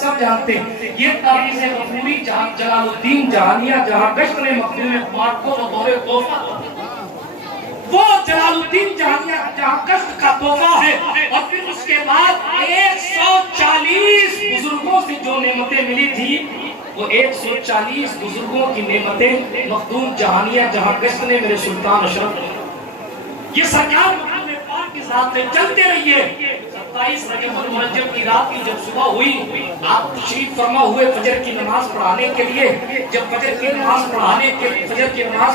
سب جانتے ہیں یہ تاریخ غفوری جلال الدین جہانیہ جہاں گشت نے مخدوم پاک کو بطور تحفہ، وہ جلال الدین جہانیہ جہاں گشت کا تحفہ ہے، اور پھر اس کے بعد 140 بزرگوں سے جو نعمتیں ملی تھی وہ 140 بزرگوں کی نعمتیں مخدوم جہانیہ جہاں گشت نے میرے سلطان اشرف، یہ سرکار مخدوم پاک کے ساتھ میں چلتے رہیے۔ 27 رجب المرجب کی رات کی جب صبح ہوئی آپ تشریف فرما ہوئے فجر کی نماز پڑھانے کے لیے، جب فجر کی نماز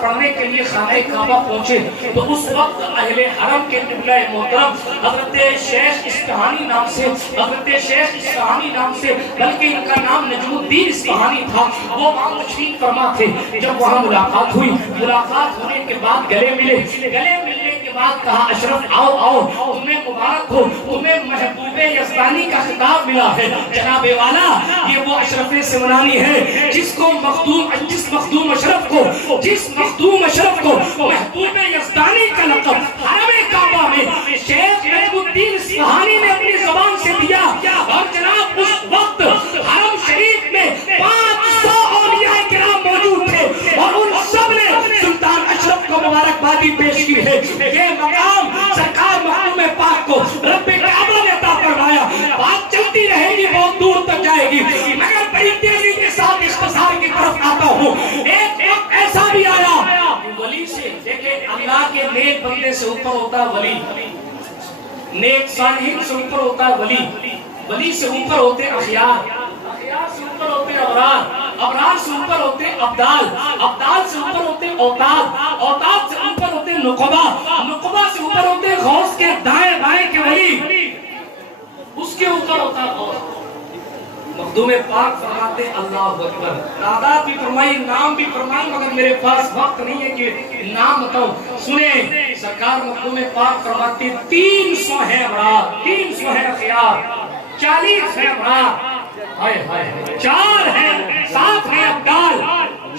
پڑھانے کے لیے خانہ کعبہ پہنچے تو اس وقت اہل حرم کے قبلہ محترم حضرت شیخ اصفہانی نام سے بلکہ ان کا نام نجم الدین اصفہانی تھا، وہ وہاں تشریف فرما تھے۔ جب وہاں ملاقات ہوئی، ملاقات ہونے کے بعد گلے ملنے کے بعد کہا اشرف آؤ تمہیں مبارک ہو، تمہیں محبوب یزدانی کا خطاب ملا ہے۔ جناب والا یہ وہ اشرف سمنانی ہے جس مخدوم اشرف کو محبوب یزدانی کا لقب حرم کعبہ میں شیخ نجم الدین اصفہانی نے اپنی زبان سے دیا، اور جناب اس وقت حرم شریف میں 500 اولیاء کرام موجود تھے اور ان سب نے سلطان اشرف کو مبارکبادی پیش کی ہے۔ یہ مقام سرکار مخدوم پاک کو رب کعبہ نے عطا فرمایا۔ بات چلتی رہے گی، بہت دور تک جائے گی، مگر بڑی تیزی کے ساتھ اختصار کی طرف آتا ہوں۔ ایک وقت ایسا بھی آیا ولی سے، دیکھیں اللہ کے نیک بندے سے اوپر ہوتا ولی، نیک صالحین سے اوپر ہوتا ولی، ولی سے اوپر ہوتے اخیار، اخیار سے اوپر ہوتے ابرار، ابرار سے اوپر ہوتے ابدال، ابدال سے اوپر ہوتے اوتاد، اوتاد سے اوپر ہوتے نقبہ، نقبہ سے اوپر ہوتے غوث کے دائیں بائیں کے ولی، اس کے اوپر ہوتا غوث۔ مخدوم پاک فرماتے اللہ اکبر، تعداد بھی فرمائی، نام بھی فرمائی، مگر میرے پاس وقت نہیں ہے کہ نام بتاؤں۔ سنیں سرکار مخدوم پاک فرماتے 300 ہیں ابرار، 300 ہیں اخیار، 40 ہیں ابرار، 4 ہیں، 7 ہیں ابدال،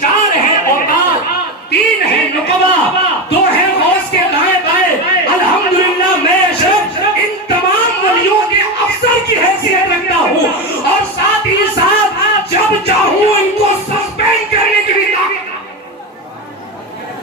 4 ہیں اوتاد، 3 ہیں نقبہ، 2 ہیں غوث کے دائیں بائیں۔ الحمدللہ میں اشرف ان تمام ولیوں کے افسر کی حیثیت رکھتا ہوں، اور ساتھ ہی ساتھ جب چاہوں ان کو سسپینڈ کرنے کی بھی طاقت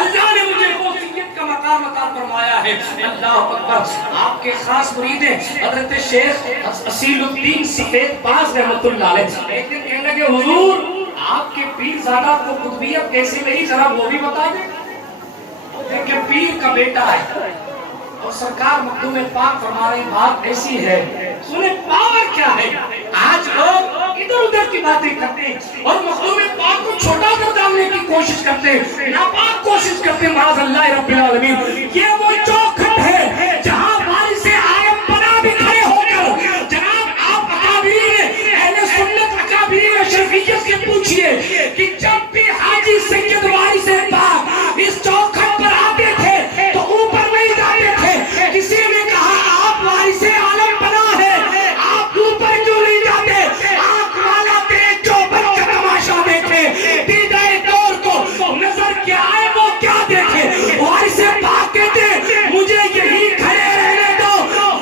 اللہ نے مجھے غوثیت کا مقام عطا فرمایا ہے۔ اللہ اکبر۔ آپ کے خاص مرید ہیں حضرت شیخ اصیل الدین سفید باز رحمۃ اللہ علیہ، ایک دن کہنے لگے حضور آپ کے پیر زادہ کو قطبیت کیسے ملی، ذرا وہ بھی بتا دیں۔ کہ پیر کا بیٹا ہے اور سرکار مخدوم پاک فرما رہے ہیں بات ایسی ہے، سنیں پاور کیا ہے۔ آج لوگ ادھر ادھر کی باتیں کرتے ہیں اور مخدوم پاک کو چھوٹا کر ڈالنے کی کوشش کرتے ہیں، ناپاک کوشش کرتے ہیں، معاذ اللہ رب العالمین۔ یہ وہ چوکھٹ ہے جہاں وارث عالم بنا بھی کھڑے ہو کر جناب آپ اکابرین اہل سنت اکابرین اشرفیت سے پوچھئے کہ جب بھی حاجی سید وارث پاک اس چوکھٹ پر آتے تھے تو اوپر نہیں جاتے تھے۔ کسی نے کہا آپ وارث عالم بنا ہے، آپ اوپر کیوں نہیں جاتے؟ آنکھ والا تیز جو بن کا تماشا دیکھے، دیدہ دور کو نظر کیا آئے وہ کیا دیکھے۔ وارث پاک کہتے مجھے یہی کھڑے رہنے دو،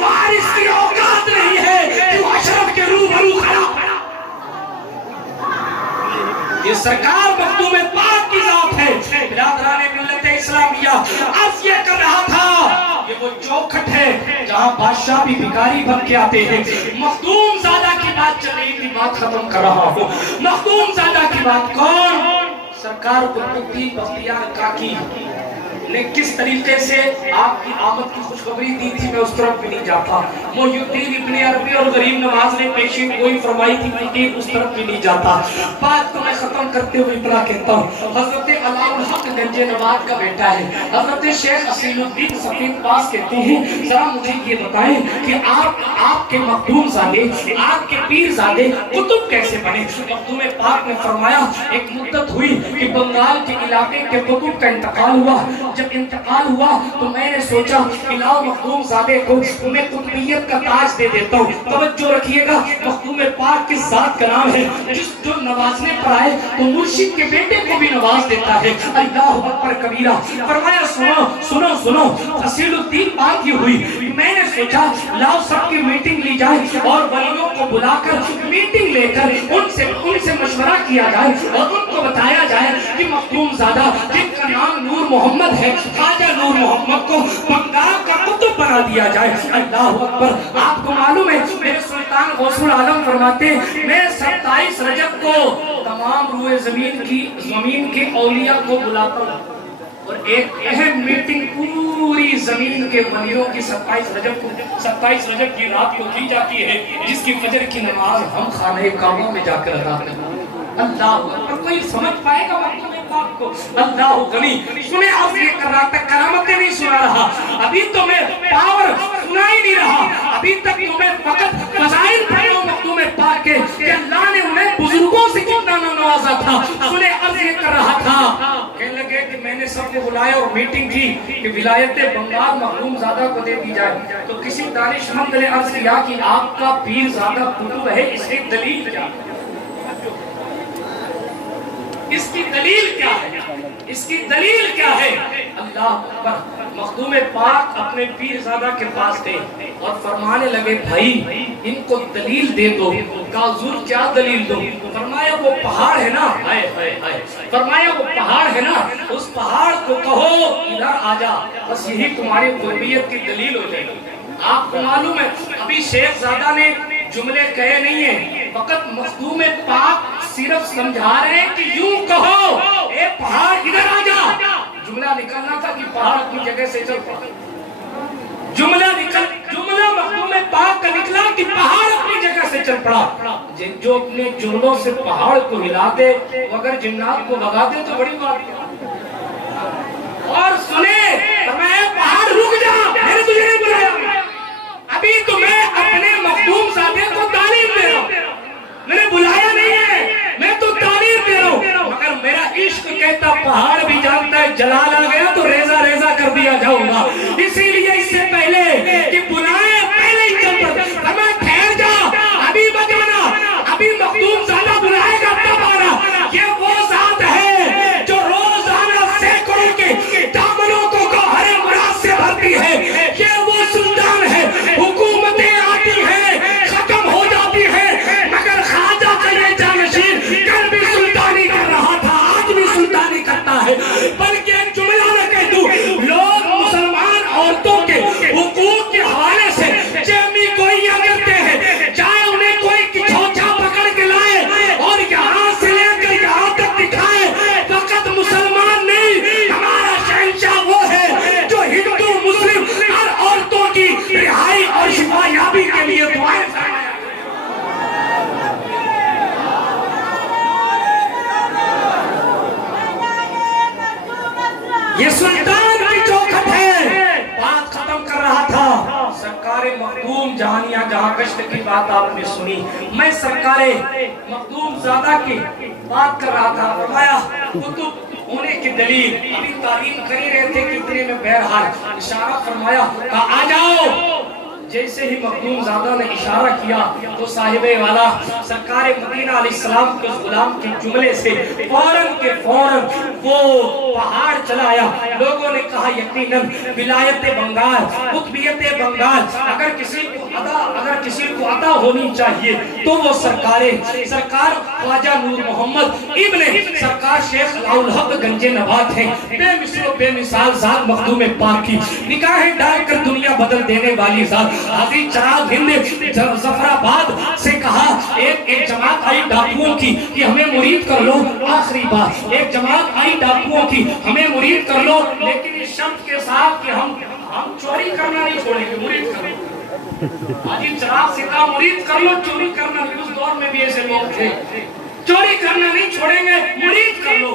وارث کی اوقات نہیں ہے تو اشرف کے روبرو کھڑا۔ یہ سرکار مخدوم پاک کی ذات ہے۔ برادران ملت اسلامیہ عرض یہ کر رہا تھا یہ وہ چوکھٹ ہے جہاں بادشاہ بھی بھکاری بن کے آتے ہیں۔ مخدوم زادہ کی بات چل رہی تھی، بات ختم کر رہا ہوں۔ مخدوم زادہ کی بات کون؟ سرکار قطب الدین بختیار کاکی نے کس طریقے سے آپ کی آمد کی خوشخبری دی تھی، میں اس طرف بھی نہیں جاتا۔ محی الدین ابن عربی اور غریب نواز نے پیشین کوئی فرمائی تھی، میں اس طرف بھی نہیں جاتا۔ بات کو میں ختم کرتے ہوئے اتنا کہتا ہوں، حضرت علاء الحق گنج نواد کا بیٹا ہے، حضرت شیخ اصیل الدین سفید باز کہتے ہیں ذرا مجھے یہ بتائیں کہ آپ کے مخدوم زادے، آپ کے پیر زادے قطب کیسے بنے؟ مخدوم پاک نے فرمایا ایک مدت ہوئی کہ بنگال کے علاقے کے قطب کا انتقال ہوا، جب انتقال ہوا تو میں نے سوچا لاؤ مخدوم زادے کو میں قطبیت کا تاج دے دیتا ہوں. توجہ رکھیے گا, مخدوم پاک کس ذات کا نام ہے جس جو نوازنے پر آئے تو مرشد کے بیٹے کو بھی نواز دیتا ہے. اللہ اکبر کبیرہ. فرمایا سنو سنو سنو, اصیل الدین بات یہ ہوئی, میں نے سوچا لاؤ سب کی میٹنگ لی جائے اور ولیوں کو بلا کر میٹنگ لے کر ان سے مشورہ کیا جائے اور ان کو بتایا جائے کہ مخدوم زادہ جن کا نام نور محمد ہے, خواجہ نور محمد کو بنگال کا قطب بنا دیا جائے. اللہ اکبر. آپ کو معلوم ہے میرے سلطان غوث العالم فرماتے ہیں میں 27 رجب کو تمام روئے زمین کے اولیاء کو بلاتا ہوں اور ایک اہم میٹنگ پوری زمین کے ولیوں کی 27 رجب کی رات کو کی جاتی ہے, جس کی فجر کی نماز ہم خانہ کعبہ میں جا کر ادا کرتے ہیں. اللہ اکبر. کوئی سمجھ پائے گا مخدوم پاک کو؟ اللہ غنی. سنیں آپ یہ کر رہا تھا, کرامتیں نہیں سنا رہا, ابھی تو میں پاور سنا ہی نہیں رہا, ابھی تک تو میں فقط فضائل پڑھ رہا ہوں مخدوم پاک کے کہ اللہ نے انہیں بزرگوں سے کتنا نوازا تھا. سنیں اب یہ کر رہا تھا, کہنے لگے کہ میں نے سب کو بلایا اور میٹنگ کی کہ ولایت بنگال مخدوم زادہ کو دے دی جائے. تو کسی دانشمند نے عرض کیا کہ آپ کا پیر زادہ قطب ہے, اس کی دلیل کیا ہے؟ اس کی دلیل کیا ہے؟ اس کی دلیل کیا ہے؟ اللہ اکبر. مخدوم پاک اپنے پیر زادہ کے پاس تھے اور فرمانے لگے بھائی ان کو دلیل دے دو. کہا حضور کیا دلیل دو؟ فرمایا وہ پہاڑ ہے نا, فرمایا وہ پہاڑ ہے نا, اس پہاڑ کو کہو ادھر آ جا, بس یہی تمہاری قربیت کی دلیل ہو جائے گی. آپ کو معلوم ہے ابھی شیخ زادہ نے جملے کہے نہیں ہیں, فقط مخدوم پاک صرف سمجھا رہے ہیں کہ یوں کہو اے پہاڑ ادھر آ جا. جملہ نکلنا تھا کہ پہاڑ اپنی جگہ سے چل پڑا. جملہ مخدوم پاک کا نکلا کہ پہاڑ اپنی جگہ سے چل پڑا. جو اپنے جملوں سے پہاڑ کو ہلا دے اگر جنات کو بھگا دے تو بڑی بات ہے. اور سنے فرمایا پہاڑ رک جا, میں نے تجھے نہیں بلایا, ابھی تو میں اپنے مخدوم زادے کو تعلیم دے رہا ہوں, میں نے بلایا نہیں ہے, میں تو تعلیم دے رہا ہوں. مگر میرا عشق کہتا پہاڑ بھی جانتا ہے جلال آ گیا تو ریزہ ریزہ کر دیا جاؤں گا. اسی لیے اس سے پہلے کہ بلائے پہلے ہی چل پڑ, میں ٹھہر جا, ابھی بجانا, ابھی مخدوم زادہ بلائے گا تب آنا. یہ وہ ذات ہے جو روزانہ سینکڑوں کے دامنوں کو ہر مراد سے بھرتی ہے. یہ وہ سلطان ہے, حکومتیں آتی ہیں ختم ہو جاتی ہیں, مگر خواجہ کا یہ جانشین کل بھی سلطانی کر رہا تھا, آج بھی سلطانی کرتا ہے. بلکہ ایک جملہ میں کہہ دوں, لوگ مسلمان عورتوں کے حقوق کے حوالے سے چیمی گوئیاں کرتے ہیں, چاہے انہیں کوئی کچھوچا پکڑ کے لائے اور یہاں سے لے کر یہاں تک دکھائے. فقط مسلمان نہیں, ہمارا شہنشاہ وہ ہے جو ہندو مسلم ہر عورتوں کی رہائی اور شفا یابی کے لیے دعائیں فرمایا. یہ سلطان کی چوکھٹ ہے. بات ختم کر رہا تھا, سرکار مخدوم جہانیاں جہاں کشت کی بات آپ نے سنی, میں سرکار مخدوم زادہ کی بات کر رہا تھا. فرمایا قطب ہونے کی دلیل, ابھی تعلیم کر ہی رہے تھے کہ اتنے میں بہرحال اشارہ فرمایا کہا آ جاؤ. جیسے ہی مخدوم زادہ نے اشارہ کیا تو صاحب والا سرکار مدینہ علیہ السلام کے غلام کے جملے سے فوراً کے فوراً وہ پہاڑ چلا آیا. لوگوں نے کہا یقیناً ولایت بنگال, قطبیت بنگال اگر کسی کو عطا ہونی چاہیے تو وہ سرکار خواجہ نور محمد ابن سرکار شیخ الحق گنج نبات ہیں. بے مثل و بے مثال ذات مخدوم پاک کی نگاہیں ڈال کر دنیا بدل دینے والی ذات. حاجی چراغ ہند ظفر آباد سے کہا, ایک جماعت آئی ڈاکوؤں کی کہ ہمیں مرید کر لو. آخری بات, ایک جماعت آئی ڈاکوؤں کی ہمیں مرید کر لو, لیکن اس شرط کے ساتھ کہ ہم چوری کرنا نہیں چھوڑیں گے, مرید کر لو. حاجی چراغ سے کہا مرید کر لو, چوری کرنا نہیں. اس دور میں بھی ایسے لوگ تھے, چوری کرنا نہیں چھوڑیں گے, مرید کر لو.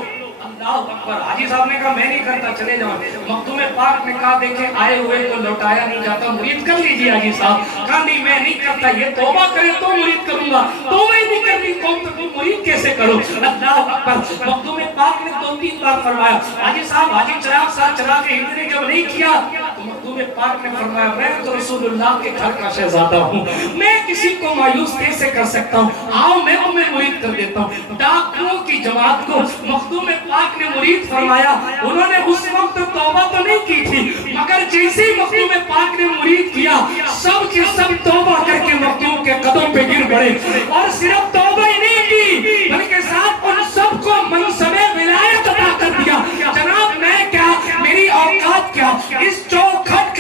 اللہ اکبر. حاجی صاحب نے کہا میں نہیں کرتا, چلے جاؤ. مخدوم پاک نے کہا دیکھیں آئے ہوئے کو لوٹایا نہیں جاتا, مرید کر لیجیے. حاجی صاحب کہا نہیں میں نہیں کرتا, یہ توبہ کرے تو مرید کروں گا, توبہ ہی نہیں کرنی قوم تو مرید کیسے کرو. اللہ اکبر. مخدوم پاک نے 2-3 بار فرمایا. حاجی صاحب حاجی چراغ صاحب چراغ ہندنے جب نہیں کیا تو مخدوم پاک نے فرمایا میں تو رسول اللہ کے گھر کا شہزادہ ہوں, میں کسی کو مایوس کیسے کر سکتا ہوں, آؤ میں تمہیں مرید کر دیتا ہوں. ڈاکوؤں کی جماعت کو مخدوم پاک نے مرید فرمایا. انہوں نے اس وقت توبہ تو نہیں کی تھی, مگر جیسے ہی مخدوم پاک نے مرید کیا سب کے سب توبہ کر کے مخدوم کے قدم پہ گر پڑے. اور صرف توبہ ہی نہیں کی بلکہ ساتھ ان سب کو منصب ولایت عطا کر دیا. جناب میں کیا, میری اوقات کیا, اس چوکھٹ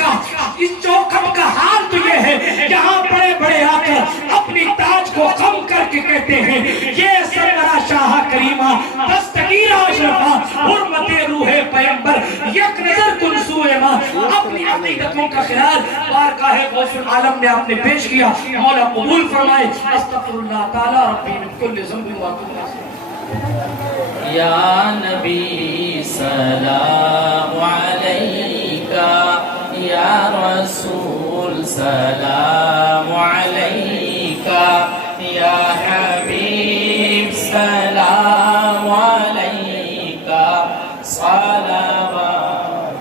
کا حال تو یہ ہے جہاں بڑے بڑے آ کر اپنی تاج کو خم کر کے کہتے ہیں یہ سرورہ شاہ کریمہ دستگیر اشرفہ حرمت روح پیمبر یک نظر کن سوئے ماں. اپنی عقیدتوں کا خیال بارگاہ غوث العالم نے آپ نے پیش کیا. مولا قبول فرمائے. استغفر اللہ تعالی ربی من کل ذنب واتوب الیہ. یا نبی سلام علیکہ, یا رسول سلام علیکہ, یا حبیب سلام علیکہ, صلوات.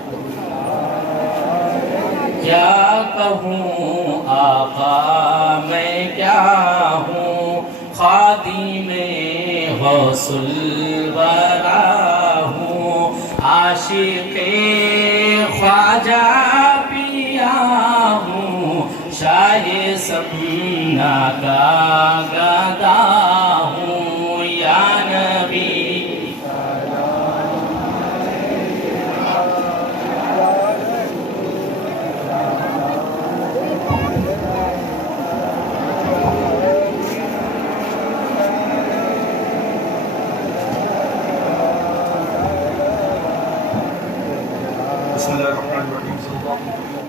کیا کہوں آقا میں کیا ہوں, خادم غوث الورا ہوں, عاشق خواجہ پیا ہوں, شاہ سمنا کا گدا